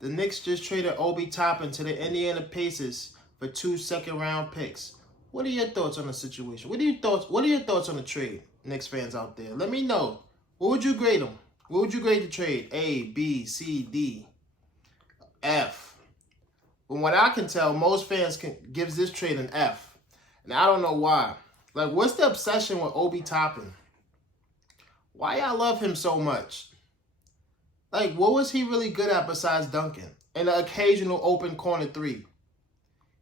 The Knicks just traded Obi Toppin to the Indiana Pacers for 2 second-round picks. What are your thoughts on the situation? What are your thoughts on the trade, Knicks fans out there? Let me know. What would you grade them? What would you grade the trade? A, B, C, D, F. From what I can tell, most fans gives this trade an F. And I don't know why. Like, what's the obsession with Obi Toppin? Why y'all love him so much? Like, what was he really good at besides dunking? And the occasional open corner three.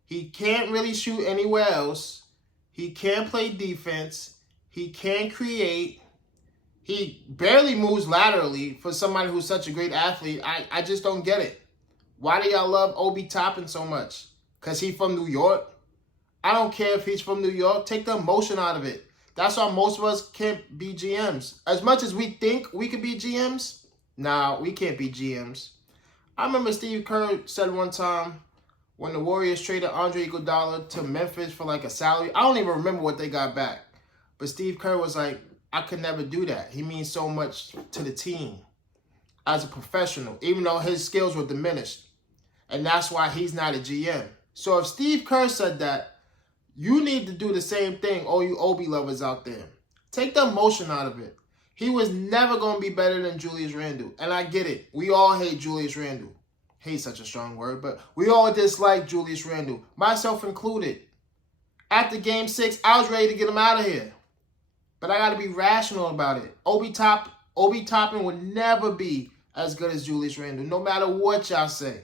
He can't really shoot anywhere else. He can't play defense. He can't create. He barely moves laterally for somebody who's such a great athlete. I just don't get it. Why do y'all love Obi Toppin so much? Because he's from New York? I don't care if he's from New York. Take the emotion out of it. That's why most of us can't be GMs. As much as we think we could be GMs, nah, we can't be GMs. I remember Steve Kerr said one time when the Warriors traded Andre Iguodala to Memphis for like a salary. I don't even remember what they got back. But Steve Kerr was like, I could never do that. He means so much to the team as a professional, even though his skills were diminished. And that's why he's not a GM. So if Steve Kerr said that, you need to do the same thing, all you Obi lovers out there. Take the emotion out of it. He was never going to be better than Julius Randle. And I get it. We all hate Julius Randle. Hate such a strong word, but we all dislike Julius Randle, myself included. After Game 6, I was ready to get him out of here. But I got to be rational about it. Obi Toppin would never be as good as Julius Randle, no matter what y'all say.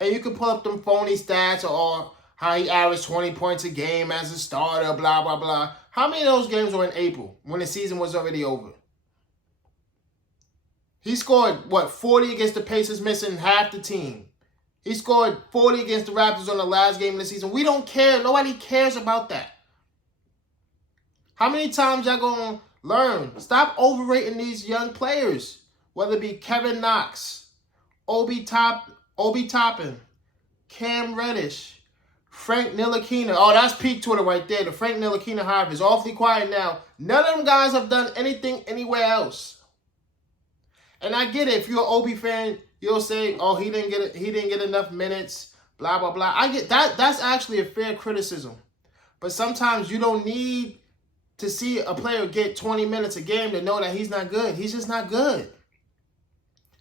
And you can pull up them phony stats or how he averaged 20 points a game as a starter, blah, blah, blah. How many of those games were in April when the season was already over? He scored, 40 against the Pacers, missing half the team. He scored 40 against the Raptors on the last game of the season. We don't care. Nobody cares about that. How many times y'all going to learn? Stop overrating these young players, whether it be Kevin Knox, Obi Toppin, Cam Reddish, Frank Ntilikina. Oh, that's peak Twitter right there. The Frank Ntilikina hive is awfully quiet now. None of them guys have done anything anywhere else. And I get it. If you're an Obi fan, you'll say, "Oh, he didn't get enough minutes." Blah blah blah. I get that. That's actually a fair criticism. But sometimes you don't need to see a player get 20 minutes a game to know that he's not good. He's just not good.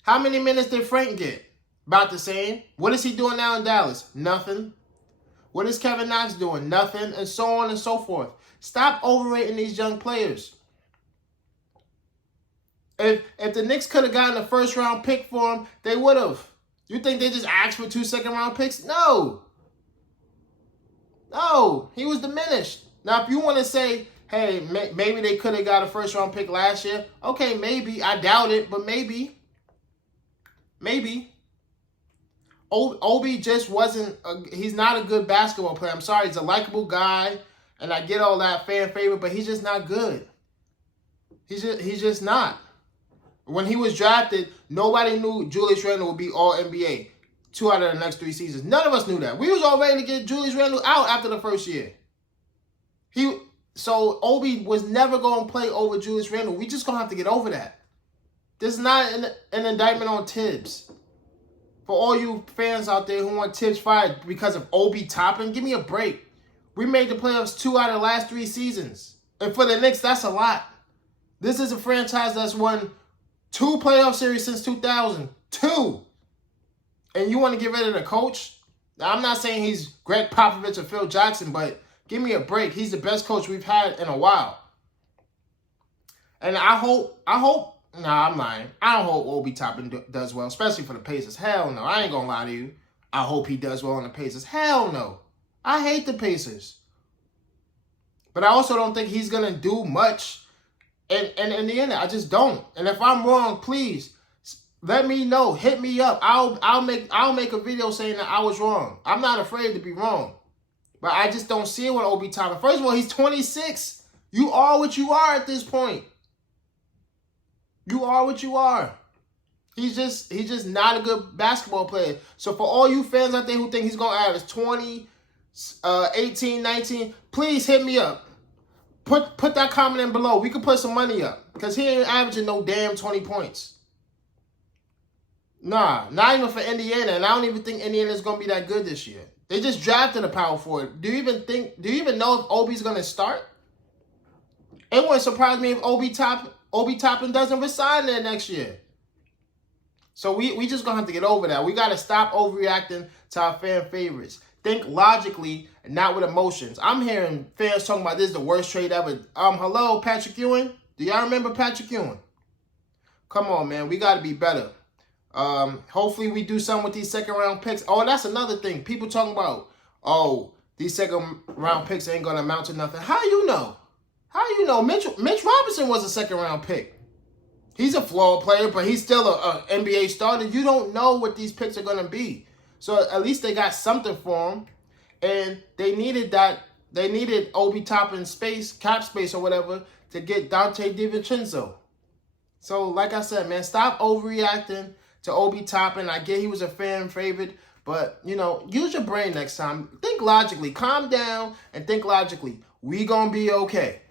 How many minutes did Frank get? About the same. What is he doing now in Dallas? Nothing. What is Kevin Knox doing? Nothing, and so on and so forth. Stop overrating these young players. If the Knicks could have gotten a first-round pick for him, they would have. You think they just asked for 2 second-round picks? No. No, he was diminished. Now, if you want to say, hey, maybe they could have got a first-round pick last year, okay, maybe. I doubt it, but maybe. Maybe. Obi just wasn't, he's not a good basketball player. I'm sorry, he's a likable guy, and I get all that fan favorite, but he's just not good. He's just not. When he was drafted, nobody knew Julius Randle would be All-NBA 2 out of the next 3 seasons. None of us knew that. We was all ready to get Julius Randle out after the first year. So Obi was never going to play over Julius Randle. We just going to have to get over that. This is not an indictment on Tibbs. For all you fans out there who want Tibbs fired because of Obi Toppin, give me a break. We made the playoffs 2 out of the last 3 seasons. And for the Knicks, that's a lot. This is a franchise that's won 2 playoff series since 2000. 2. And you want to get rid of the coach? Now, I'm not saying he's Greg Popovich or Phil Jackson, but give me a break. He's the best coach we've had in a while. And I hope, I'm lying. I don't hope Obi Toppin does well, especially for the Pacers. Hell no. I ain't going to lie to you. I hope he does well on the Pacers. Hell no. I hate the Pacers. But I also don't think he's going to do much. And in the end, I just don't. And if I'm wrong, please let me know. Hit me up. I'll make a video saying that I was wrong. I'm not afraid to be wrong. But I just don't see it with Obi Toppin. First of all, he's 26. You are what you are at this point. You are what you are. He's just not a good basketball player. So for all you fans out there who think he's going to average 20, 18, 19, please hit me up. Put that comment in below. We could put some money up. Because he ain't averaging no damn 20 points. Nah, not even for Indiana, and I don't even think Indiana's gonna be that good this year. They just drafted a power forward. Do you even know if Obi's gonna start? It wouldn't surprise me if Obi Toppin doesn't resign there next year. So we just gonna have to get over that. We gotta stop overreacting to our fan favorites. Think logically and not with emotions. I'm hearing fans talking about this is the worst trade ever. Hello, Patrick Ewing. Do y'all remember Patrick Ewing? Come on, man. We gotta be better. Hopefully we do something with these second round picks. Oh, that's another thing. People talking about, oh, these second round picks ain't gonna amount to nothing. How you know? How you know? Mitch Robinson was a second round pick. He's a flawed player, but he's still a NBA starter. You don't know what these picks are gonna be. So at least they got something for him. And they needed that. They needed Obi Toppin cap space or whatever, to get Dante DiVincenzo. So like I said, man, stop overreacting to Obi Toppin. I get he was a fan favorite, but, use your brain next time. Think logically. Calm down and think logically. We gonna be okay.